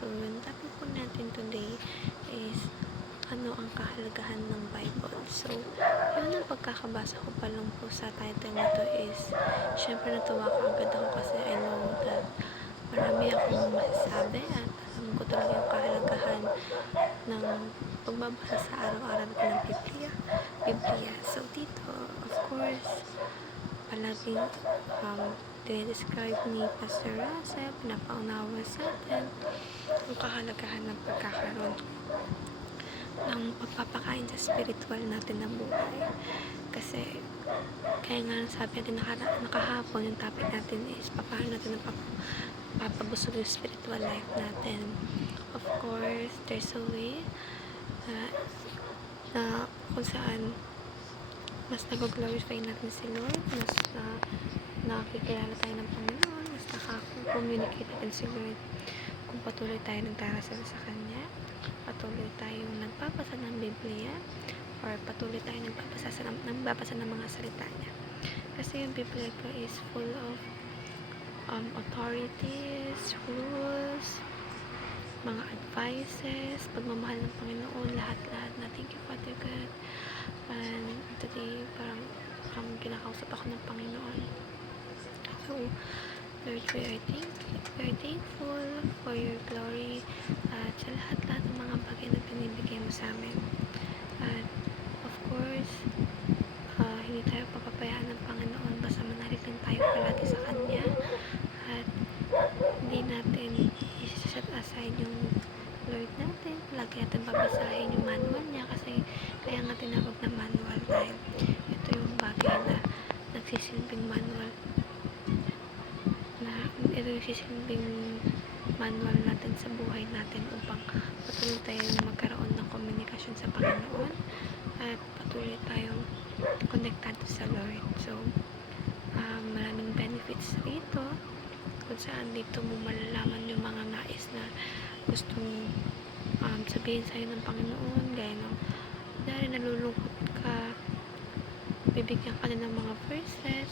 So, yung topic po natin today is ano ang kahalagahan ng Bible. So, yun ang pagkakabasa ko pa lang po sa title nito is syempre natuwa ka agad ako kasi I know that marami akong masasabi at alam ko talaga yung kahalagahan ng pagbabasa sa araw-araw natin ng Biblia. So, dito, of course, palaging dinidescribe ni Pastor Russell, pinapaunawa sa atin ang kahalagahan ng pagkakaroon ng pagpapakain sa spiritual natin na buhay. Kasi, kaya nga sabi natin nakahapon, yung topic natin is paano natin papabusog yung spiritual life natin. Of course, there's a way na kung saan mas nag-glorify natin si Lord, mas nakikilala tayo ng Panginoon, mas nakaka-communicate natin si Lord kung patuloy tayo nagdarasal sa Kanya, patuloy tayong nagbabasa ng Biblia, or patuloy tayo nagbabasa ng mga salita niya. Kasi yung Biblia ko is full of authorities, rules, mga advices, pagmamahal ng Panginoon, lahat-lahat na thank you Father God. And today parang kinakausap ako ng Panginoon. So Lord, we are thankful for your glory at sa lahat-lahat ng mga bagay na pinibigay mo sa amin. At of course, hindi tayo papabayaan ng Panginoon, basta manalig lang tayo palagi sa Kanya at hindi natin i-set aside yung Lord natin. Lagi natin babasahin yung manual niya kasi kaya nga tinawag na manual dahil ito yung bagay na nagsisilbing manual natin sa buhay natin upang patuloy tayong magkaroon ng komunikasyon sa Panginoon at patuloy tayong konektado sa Lord. So, maraming benefits dito kung saan dito mo malalaman yung mga nais na gustong sabihin sa'yo ng Panginoon, gaya ng dahil nalulungkot ka, bibigyan ka na ng mga verses,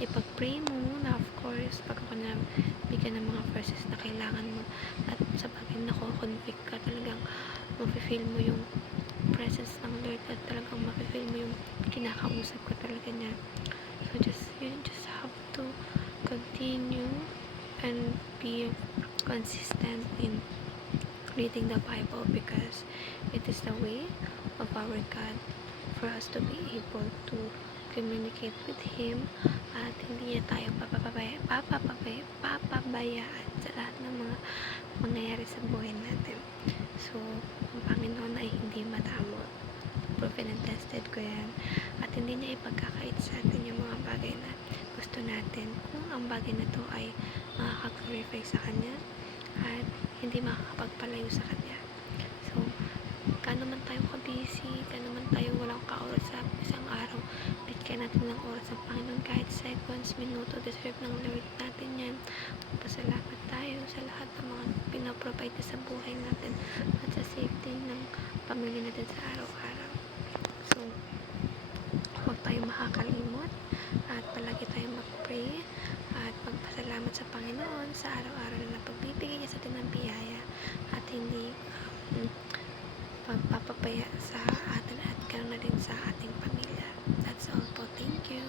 ipag-pray mo muna, of course, pag ako na bigyan ng mga verses na kailangan mo at sa bagay nako-convict ka, talagang mafe-feel mo yung presence ng Lord at talagang mafe-feel mo yung kinakausap ka talaga niya. So you just have to continue and be consistent in reading the Bible because it is the way of our God for us to be able to communicate with Him at hindi niya tayo papabayaan sa lahat ng mga mangyayari sa buhay natin. So, ang Panginoon ay hindi madamot. Proven and tested ko yan. At hindi niya ipagkakait sa atin yung mga bagay na gusto natin kung ang bagay na to ay makaka-glorify sa Kanya at hindi makakapagpalayo sa Kanya. So, gaano man tayo ka-busy, gaano man tayo walang ka-oras sa isang araw, bigyan natin ng oras sa Panginoon kahit seconds, minuto, deserve ng Lord natin yan. Pasalamat tayo sa lahat ng mga pinaprovide sa buhay natin at sa safety ng pamilya natin sa araw-araw. So, huwag tayong makakalimot at palagi tayong mag-pray at magpasalamat sa Panginoon sa araw-araw na pagbibigay niya sa atin ng biyaya at hindi pagpapapaya sa atin at ganoon na din sa ating pamilya. That's all po. Thank you.